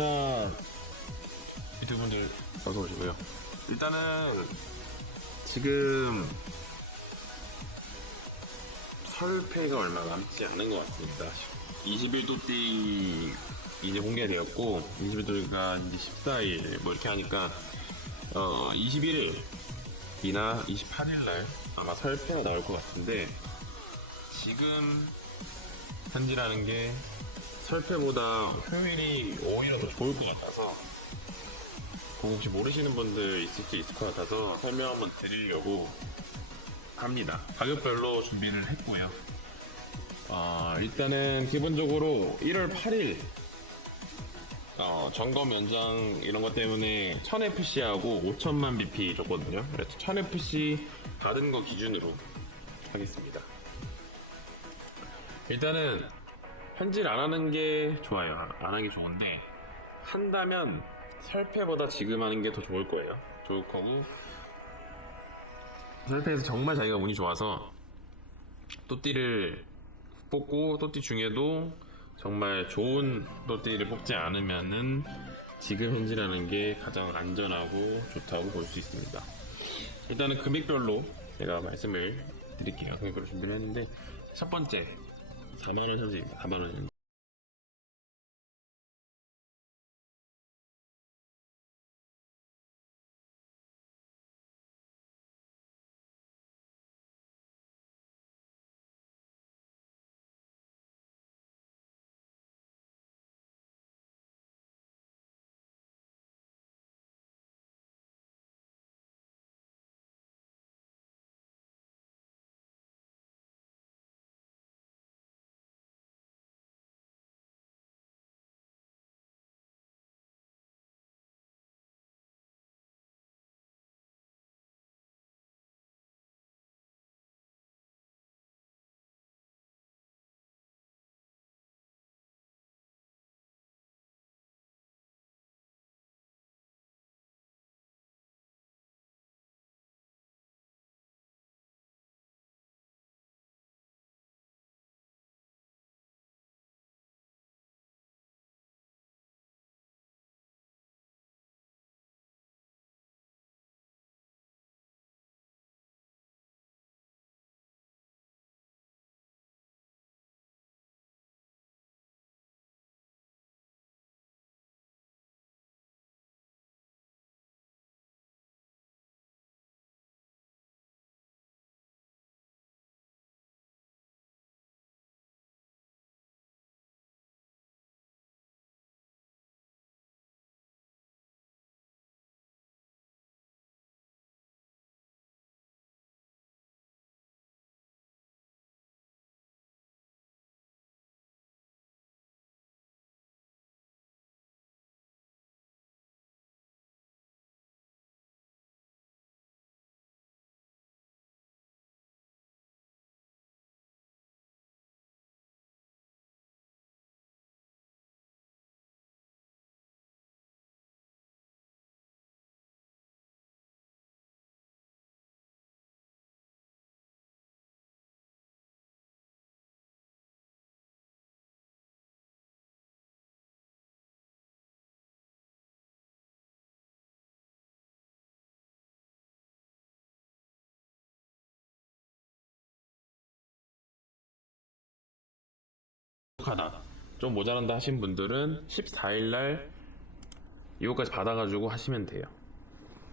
자, 두 분들 어서 오시고요. 일단은 지금 설패가 얼마 남지 않는 것 같습니다. 21도띠 이제 공개되었고 21도가 이제 14일 뭐 이렇게 하니까 어 21일이나 28일 날 아마 설패가 나올 것 같은데 지금 현지라는 게 설패보다 효율이 오히려 더 좋을 것 같아서 혹시 모르시는 분들 있을 수 있을 것 같아서 설명 한번 드리려고 합니다. 가격별로 준비를 했고요. 아, 일단은 기본적으로 1월 8일 어, 점검 연장 이런 것 때문에 1000FC하고 5000만 BP 줬거든요. 그래서 1000FC 받은 거 기준으로 하겠습니다. 일단은 현질 안 하는 게 좋아요. 안 하는 게 좋은데 한다면 설패보다 지금 하는 게 더 좋을 거예요. 좋을 거고 설패에서 정말 자기가 운이 좋아서 또띠를 뽑고 또띠 중에도 정말 좋은 또띠를 뽑지 않으면은 지금 현질하는 게 가장 안전하고 좋다고 볼 수 있습니다. 일단은 금액별로 제가 말씀을 드릴게요. 금액별로 준비를 했는데 첫 번째 4만원 현질입니다. 4만원 현질. 부족하다. 좀 모자란다 하신 분들은 14일날 이거까지 받아가지고 하시면 돼요.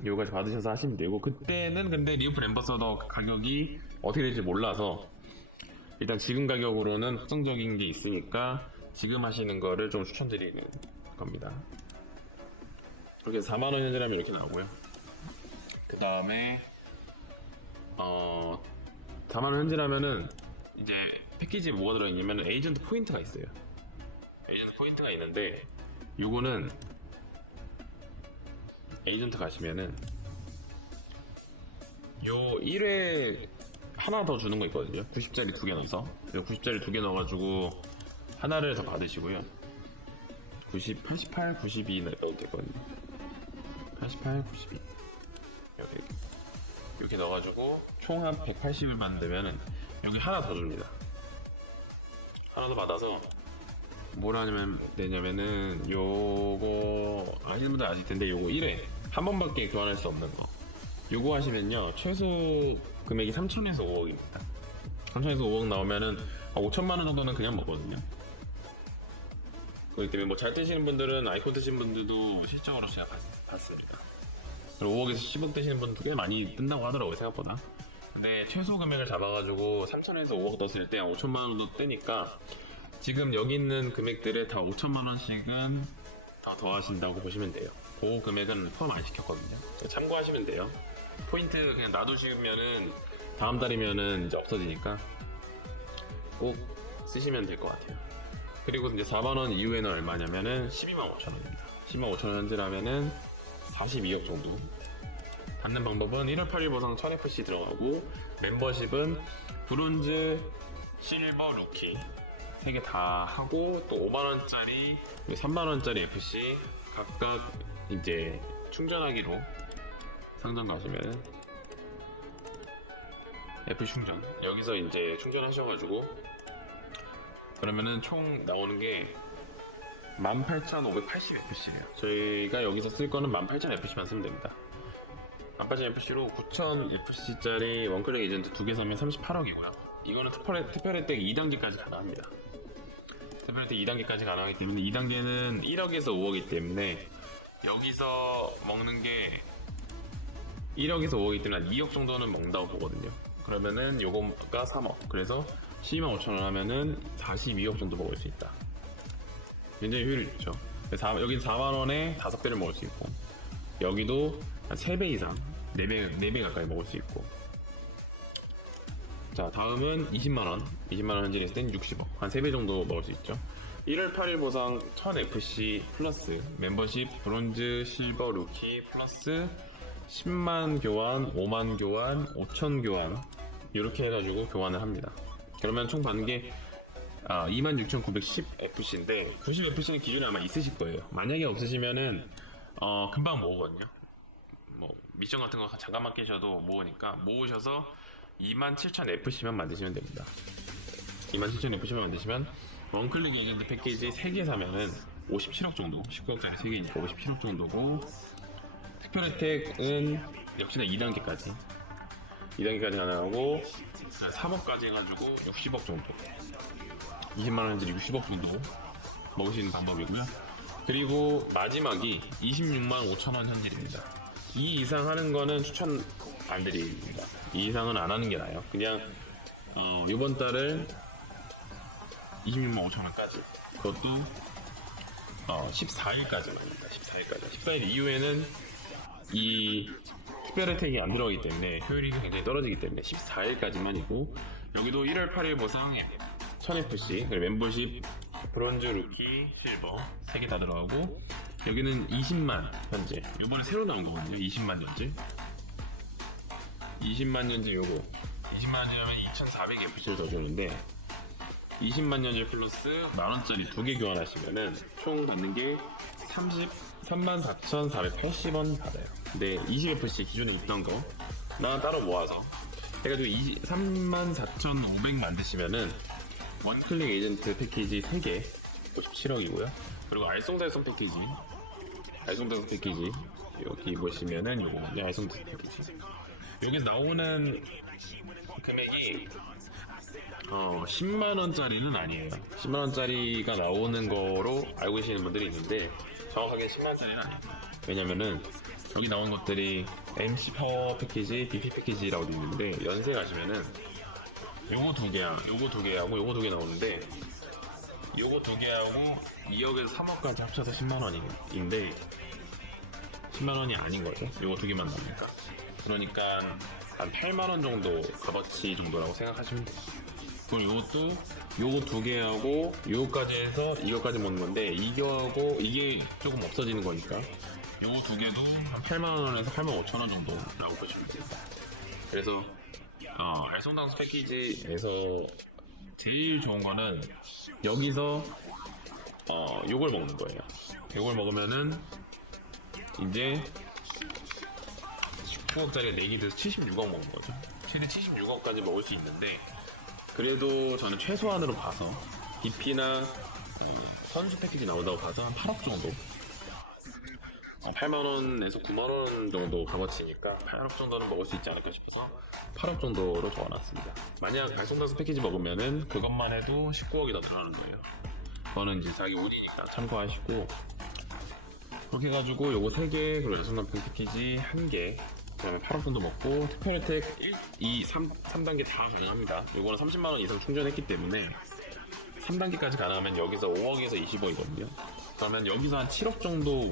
이거까지 받으셔서 하시면 되고 그때는 근데 리오플 엠버서더 가격이 어떻게 될지 몰라서 일단 지금 가격으로는 확정적인 게 있으니까 지금 하시는 거를 좀 추천드리는 겁니다. 이렇게 4만원 현질하면 이렇게 나오고요. 그 다음에 어 4만원 현질하면은 이제 패키지에 뭐가 들어있냐면 에이전트 포인트가 있어요. 에이전트 포인트가 있는데 요거는 에이전트 가시면은 요 1회 하나 더 주는 거 있거든요. 90짜리 두 개 넣어서 90짜리 두 개 넣어가지고 하나를 더 받으시고요. 90, 88, 92 넣어도 되거든요. 88, 92 여기 이렇게 넣어가지고 총한 180을 만들면은 여기 하나 더 줍니다. 하나 더 받아서. 뭘 하냐면 되냐면은 요거 하시는 분들 아실 텐데 요거 1회. 한 번밖에 교환할 수 없는 거. 요거 하시면요 최소 금액이 3천에서 5억입니다. 3천에서 5억 나오면은 5천만 원 정도는 그냥 먹거든요. 그렇기 때문에 뭐 잘 뜨시는 분들은 아이폰 뜨시는 분들도 실적으로 제가 봤, 봤습니다. 그리고 5억에서 10억 뜨시는 분도 꽤 많이 뜬다고 하더라고요 생각보다 근데 최소 금액을 잡아가지고 3천에서 5억 떴을 때한 5천만 원도 뜨니까 지금 여기 있는 금액들을 다 5천만 원씩은 더 더하신다고 보시면 돼요. 그 금액은 포함 안 시켰거든요. 참고하시면 돼요. 포인트 그냥 놔두시면은 다음 달이면은 이제 없어지니까 꼭 쓰시면 될 것 같아요. 그리고 이제 4만 원 이후에는 얼마냐면은 12만 5천 원입니다. 12만 5천 원 현질하면은 42억 정도. 받는 방법은 1월 8일 보상 1000FC 들어가고 멤버십은 브론즈, 실버, 루키 세 개 다 하고 또 5만 원짜리, 3만 원짜리 FC 각각 이제 충전하기로 상점 가시면 애플 충전 여기서 이제 충전하셔가지고 그러면은 총 나오는 게 18,580FC래요. 저희가 여기서 쓸 거는 18,000FC만 쓰면 됩니다. 18,000FC로 9,000FC짜리 원클릭 에이전트 두 개 사면 38억이고요. 이거는 특별, 특별 혜택 2단계까지 가능합니다. 특별 혜택 2단계까지 가능하기 때문에 2단계는 1억에서 5억이기 때문에 여기서 먹는 게 1억에서 5억이기 때문에 한 2억 정도는 먹는다고 보거든요. 그러면은 요거가 3억. 그래서 12만 5천 원 하면은 42억 정도 먹을 수 있다. 굉장히 효율이 좋죠. 여긴 4만 원에 5배를 먹을 수 있고 여기도 한 3배 이상 4배, 4배 가까이 먹을 수 있고. 자 다음은 20만원. 20만원 현질했을 땐 60억. 한 3배 정도 먹을 수 있죠. 1월 8일 보상 1000FC 플러스. 멤버십 브론즈 실버 루키 플러스 10만 교환 5만 교환 5천 교환. 이렇게 해가지고 교환을 합니다. 그러면 총 받는 게 아, 26,910FC인데 90FC는 기준에 아마 있으실 거예요. 만약에 없으시면은 어, 금방 모으거든요. 뭐 미션 같은 거 잠깐만 깨셔도 모으니까 모으셔서 27,000FC만 만드시면 됩니다. 27,000FC만 만드시면 원클릭 에이전트 패키지 3개 사면은 57억 정도, 19억짜리 3개니까 57억 정도고 특별 혜택은 역시나 2단계까지. 2단계까지 가능하고 3억까지 해가지고 60억 정도. 20만원짜리 60억 정도 먹을 수 있는 방법이고요. 그리고 마지막이 26만 5천원 현질입니다 이 이상 하는 거는 추천 안 드립니다. 이 이상은 안 하는 게 나아요. 그냥 어, 이번 달을 26만 5천 원까지. 그것도 어, 14일까지만입니다. 14일까지. 14일 이후에는 이 특별 혜택이 안 들어가기 때문에 효율이 굉장히 떨어지기 때문에 14일까지만이고 여기도 1월 8일 보상 1000FC 그리고 멤버십 브론즈 루키 실버 3개 다 들어가고 여기는 20만 현재 이번에 새로 나온 거거든요 20만 현재 20만 현재 요거 20만 현재 하면 2400FC를 더 주는데 20만 년일 플러스 만원짜리 두 개 교환하시면은 총 받는 게 30, 34,480원 받아요. 근데 20FC 기존에 있던 거, 나 따로 모아서 해가지고 34,500 만드시면은 원클릭 에이전트 패키지 3개 57억이고요. 그리고 알쏭달쏭 패키지, 알쏭달쏭 패키지 여기 보시면은 요거 네, 알쏭달쏭 패키지 여기 나오는 금액이 어, 10만원짜리는 아니에요. 10만원짜리가 나오는 거로 알고 계시는 분들이 있는데, 정확하게 10만원짜리는 아니에요. 왜냐면은, 여기 나온 것들이 MC 파워 패키지, BP 패키지라고 되어 있는데, 연세 가시면은, 요거 두 개야, 요거 두 개하고 요거 두 개 나오는데, 요거 두 개하고 2억에서 3억까지 합쳐서 10만 원인데, 10만 원이 아닌 거죠. 요거 두 개만 나오니까. 그러니까, 한 8만 원 정도 값어치 정도라고 생각하시면 돼요. 그럼 이것도 요거 두 개하고 요거까지 해서 이거까지 먹는 건데 이거하고 이게 조금 없어지는 거니까 요거 두 개도 한 8만 원에서 8만 5천 원 정도 라고 보시면 됩니다. 그래서 어, 알쏭당수 패키지에서 제일 좋은 거는 여기서 어, 요걸 먹는 거예요. 요걸 먹으면은 이제 19억짜리 4개 돼서 76억 먹는 거죠. 최대 76억까지 먹을 수 있는데 그래도 저는 최소한으로 봐서 DP나 선수 패키지 나오다고 봐서 한 8억 정도 8만원에서 9만원 정도 값어치니까 8억 정도는 먹을 수 있지 않을까 싶어서 8억 정도로 적어놨습니다. 만약 발송단수 패키지 먹으면은 그것만 해도 19억이 더 들어가는 거예요. 그거는 이제 자기 운이니까 참고하시고 그렇게 해가지고 요거 3개 그리고 열성단품 패키지 1개 그다음에 8억 정도 먹고 특별 혜택 1, 2, 3, 3단계 다 가능합니다. 요거는 30만원 이상 충전했기 때문에 3단계까지 가능하면 여기서 5억에서 20억이거든요. 그러면 여기서 한 7억 정도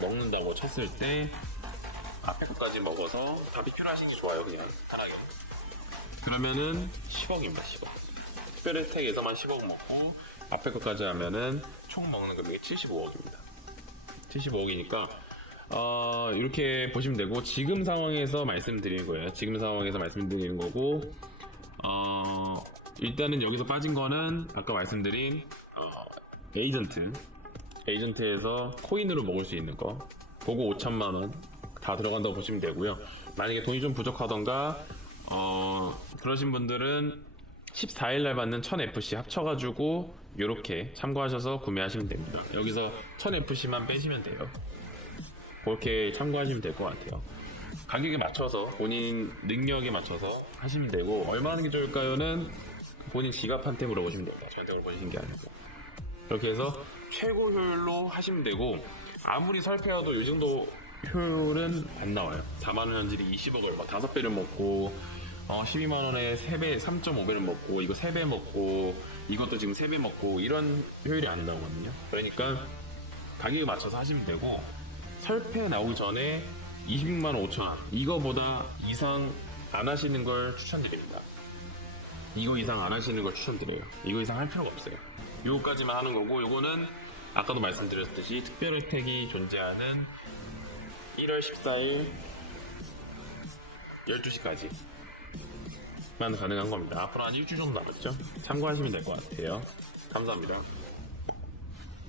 먹는다고 쳤을 때 앞에 것까지 먹어서 답이 필요하신 게 좋아요 그냥. 편하게. 그러면은 10억입니다 10억 특별 혜택에서만 10억 먹고 앞에 것까지 하면은 총 먹는 금액이 75억입니다. 75억이니까 어, 이렇게 보시면 되고 지금 상황에서 말씀드리는 거예요. 지금 상황에서 말씀드리는 거고 어, 일단은 여기서 빠진 거는 아까 말씀드린 어, 에이전트 에이전트에서 코인으로 먹을 수 있는 거 그거 5천만 원 다 들어간다고 보시면 되고요. 만약에 돈이 좀 부족하던가 어 그러신 분들은 14일 날 받는 1000FC 합쳐가지고 이렇게 참고하셔서 구매하시면 됩니다. 여기서 1000FC만 빼시면 돼요. 그렇게 참고하시면 될 것 같아요. 가격에 맞춰서 본인 능력에 맞춰서 하시면 되고 얼마 하는 게 좋을까요는 본인 지갑한테 물어보시면 됩니다. 저한테 물어보시는 게 아니고 이렇게 해서 최고 효율로 하시면 되고 아무리 설패여도 이 정도 효율은 안 나와요 4만원 현질이 20억을 막 5배를 먹고 어, 12만 원에 3배 3.5배를 먹고 이거 3배 먹고 이것도 지금 3배 먹고 이런 효율이 안 나오거든요 그러니까 가격에 맞춰서 하시면 되고 설패 나오기 전에 26만 5천 원 이거보다 이상 안 하시는 걸 추천드립니다 이거 이상 안 하시는 걸 추천드려요. 이거 이상 할 필요가 없어요. 요거까지만 하는 거고, 요거는 아까도 말씀드렸듯이 특별 혜택이 존재하는 1월 14일 12시까지만 가능한 겁니다. 앞으로 한 일주일 정도 남았죠? 참고하시면 될 것 같아요. 감사합니다.